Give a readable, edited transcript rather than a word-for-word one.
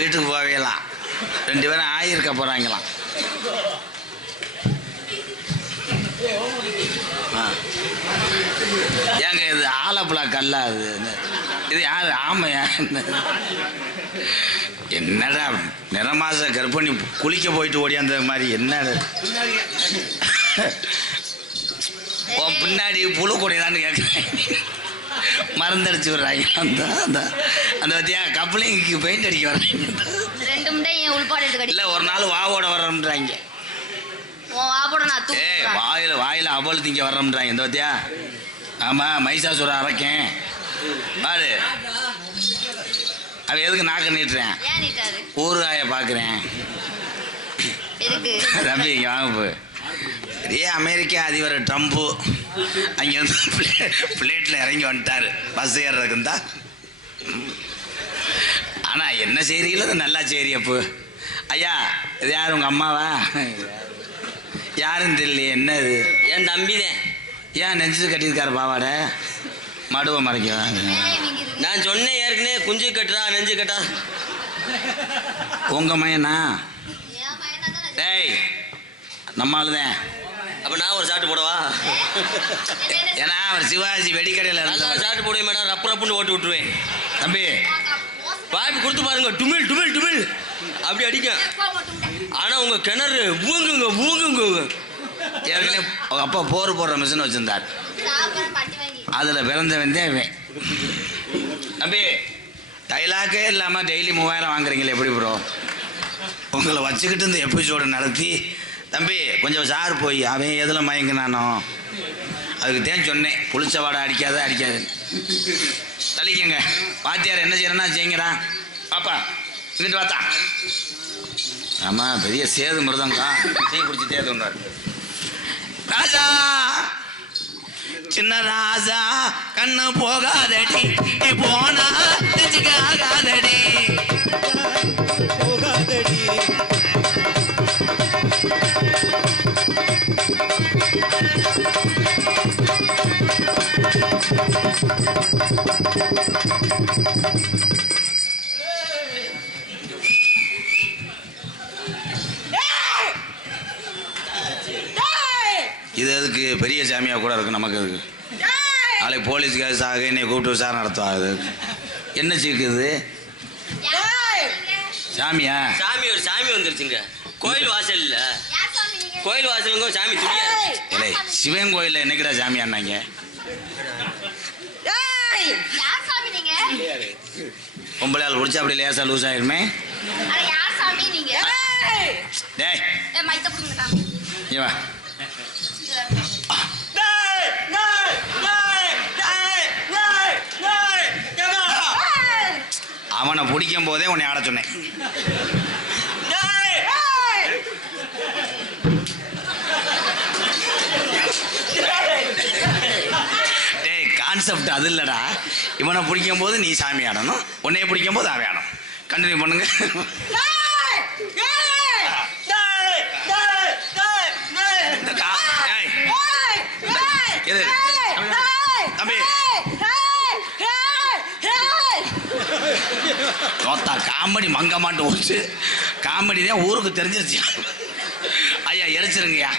வீட்டுக்கு போவேலாம். 2 பேரும் ஆயிருக்க போறாங்களாம். ஏங்க இது ஆலப்புழா கல்லா? இது யாரு? ஆமையா? என்னடா நிறமாச கர்ப்பிணி குளிக்க போயிட்டு ஓடியாந்த மாதிரி என்னடா பின்னாடி புழு கூடையதான்னு கேட்குறேன். மருந்தடிச்சு விடுறாங்க. அந்த பத்தியா கப்பலிங்க்கு பெயிண்ட் அடிக்க வர்றாங்க. இல்லை ஒரு நாள் வாவோட வர்றோம்ன்றாங்க. வாயில அவள் திங்க வர்றோம்ன்றாங்க. இந்த பத்தியா ஆமாம் மைசாசுர அரைக்கேன் பாரு. அவன் எதுக்கு நாக்க நீட்டுறேன்? ஊறுகாய பார்க்குறேன். தம்பி இங்கே வாங்க போ. இதே அமெரிக்கா அதிபர் ட்ரம்ப்பு அங்கே வந்து பிளேட்டில் இறங்கி வந்துட்டார் பஸ் ஏறுறதுக்குந்தா. ஆனால் என்ன செய்றீங்களோ அது நல்லா சரி. அப்போ ஐயா இது யார்? உங்கள் அம்மாவா? யாருன்னு தெரியலையே. என்ன இது? என் தம்பிதான். ஏன் நெஞ்சு கட்டியிருக்காரு பாவாடை? மடுவை மறைக்கும். நான் சொன்னேன் ஏற்கனவே குஞ்சு கட்டுறா நெஞ்சு கட்டா. உங்க மயனா? டேய் நம்மளுதான். அப்ப நான் ஒரு சாட்டு போடவா? ஏன்னா அவர் சிவாஜி வெடிக்கடையில் நல்லா சாட்டு போடுவேன் மேடம். ரப்பு ரப்புன்னு ஓட்டு விட்டுருவேன். தம்பி வாய்ப்பு கொடுத்து பாருங்க. டுமில் டுமில் டுமில் அப்படி அடிக்க. ஆனா உங்க கிணறு ஊங்குங்க ஊங்குங்க. ஏற்கனவே அவங்க அப்பா போர் போடுற மிஷின் வச்சிருந்தார். அதில் பிறந்தவன் தான் இவன். தம்பி டைலாக்கே இல்லாமல் டெய்லி 3000 வாங்குறீங்களே எப்படி ப்ரோ? உங்களை வச்சுக்கிட்டு இந்த எபிசோடு நடத்தி தம்பி கொஞ்சம் சார் போய் அவன் எதில் மயங்கினானோ அதுக்கு தான் சொன்னேன். புளிச்ச வாடை அடிக்காது. தள்ளிக்கங்க. வாத்தியார் என்ன செய்யறேன்னா செய்யுங்கடா. பாப்பா இங்கிட்டு பார்த்தா. ஆமாம் பெரிய சேது மிருதங்கா டீ குடிச்சு தேது ஒன்றார். ராஜா சின்ன ராஜா கண்ணு போகாதடி போனா ஆகாதடி போகாதடி. இது அதுக்கு பெரிய சாமியா கூட இருக்கு. நமக்கு அதுக்கு நாளைக்கு போலீஸ்கார சாக என்னை கூப்பிட்டு விசாரணை நடத்துவாங்க. என்ன சீக்குது சாமியா? சாமி ஒரு சாமி வந்துருச்சுங்க கோயில் வாசல். இல்ல கோயில் வாசலுங்க சாமி துணியா. இல்லை சிவன் கோயிலில் என்னைக்கிடா சாமி ஆனாங்க? பொம்பளை ஆள் குடிச்சா அப்படி லேசா லூஸ் ஆயிருமே. டேய் இவன் அவனை பிடிக்கும் போதே உன்னை ஆட சொன்னேன். டேய் கான்செப்ட் அது இல்லடா. இவனை பிடிக்கும் போது நீ சாமி ஆடணும், உன்னைய பிடிக்கும் போது அவன் ஆடணும். கண்டினியூ பண்ணுங்க. தம்பி தோத்தா காமெடி மங்க மாட்டு ஓச்சு. காமெடி தான் ஊருக்கு தெரிஞ்சிருச்சு. ஐயா எரிச்சிருங்கய்யா.